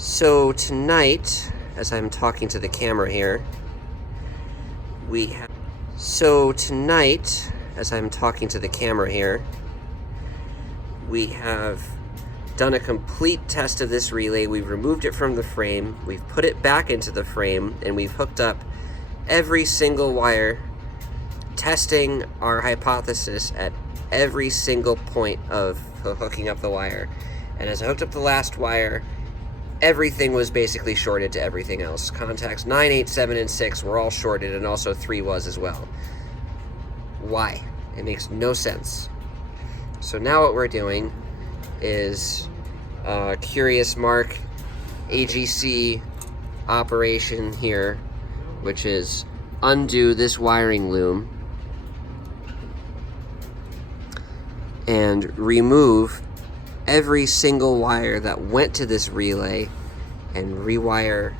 So tonight, as I'm talking to the camera here, we have done a complete test of this relay. We've removed it from the frame, we've put it back into the frame, and we've hooked up every single wire, testing our hypothesis at every single point of hooking up the wire. And as I hooked up the last wire, everything was basically shorted to everything else. Contacts 9, 8, 7, and 6 were all shorted, and also 3 was as well. Why? It makes no sense. So now what we're doing is a Curious Mark AGC operation here, which is undo this wiring loom and remove every single wire that went to this relay and rewire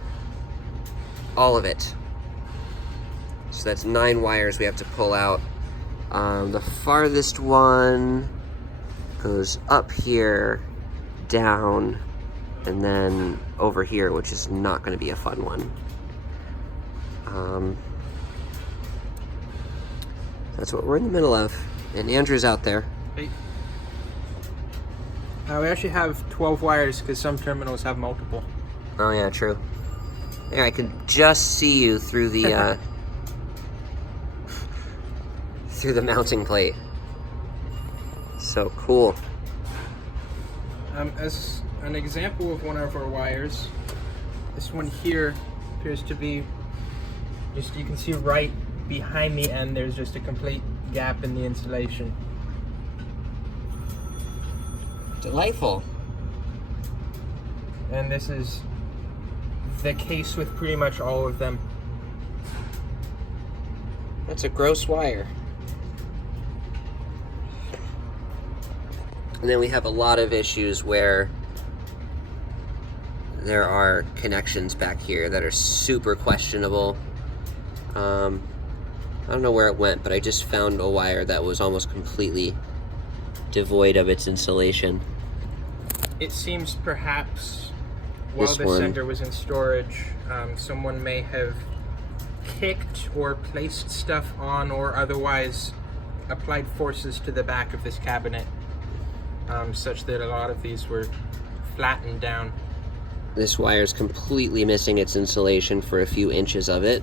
all of it. So that's 9 wires we have to pull out. The farthest one goes up here, down, and then over here, which is not going to be a fun one. That's what we're in the middle of, and Andrew's out there. Hey. We actually have 12 wires because some terminals have multiple. Oh yeah, true. Yeah, I can just see you through the through the mounting plate. So cool. As an example of one of our wires, this one here appears to be just, you can see right behind the end there's just a complete gap in the insulation. Delightful. And this is the case with pretty much all of them. That's a gross wire. And then we have a lot of issues where there are connections back here that are super questionable. I don't know where it went, but I just found a wire that was almost completely devoid of its insulation. It seems perhaps while the sender was in storage, someone may have kicked or placed stuff on or otherwise applied forces to the back of this cabinet, such that a lot of these were flattened down. This wire is completely missing its insulation for a few inches of it.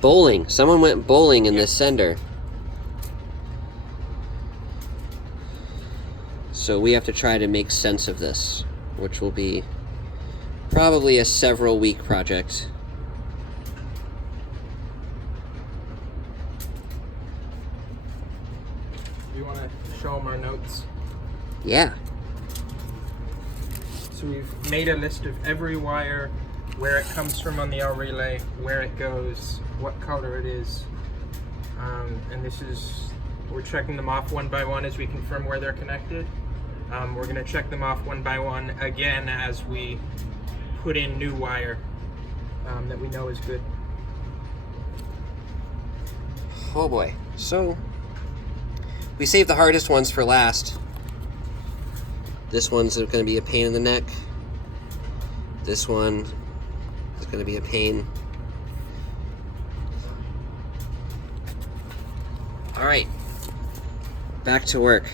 Bowling. Someone went bowling in this sender. So we have to try to make sense of this, which will be probably a several-week project. You want to show them our notes? Yeah. So we've made a list of every wire, where it comes from on the L relay, where it goes, what color it is, and this is, we're checking them off one by one as we confirm where they're connected. We're going to check them off one by one again as we put in new wire that we know is good. Oh boy. So we saved the hardest ones for last. This one's going to be a pain in the neck. This one is going to be a pain. All right, back to work.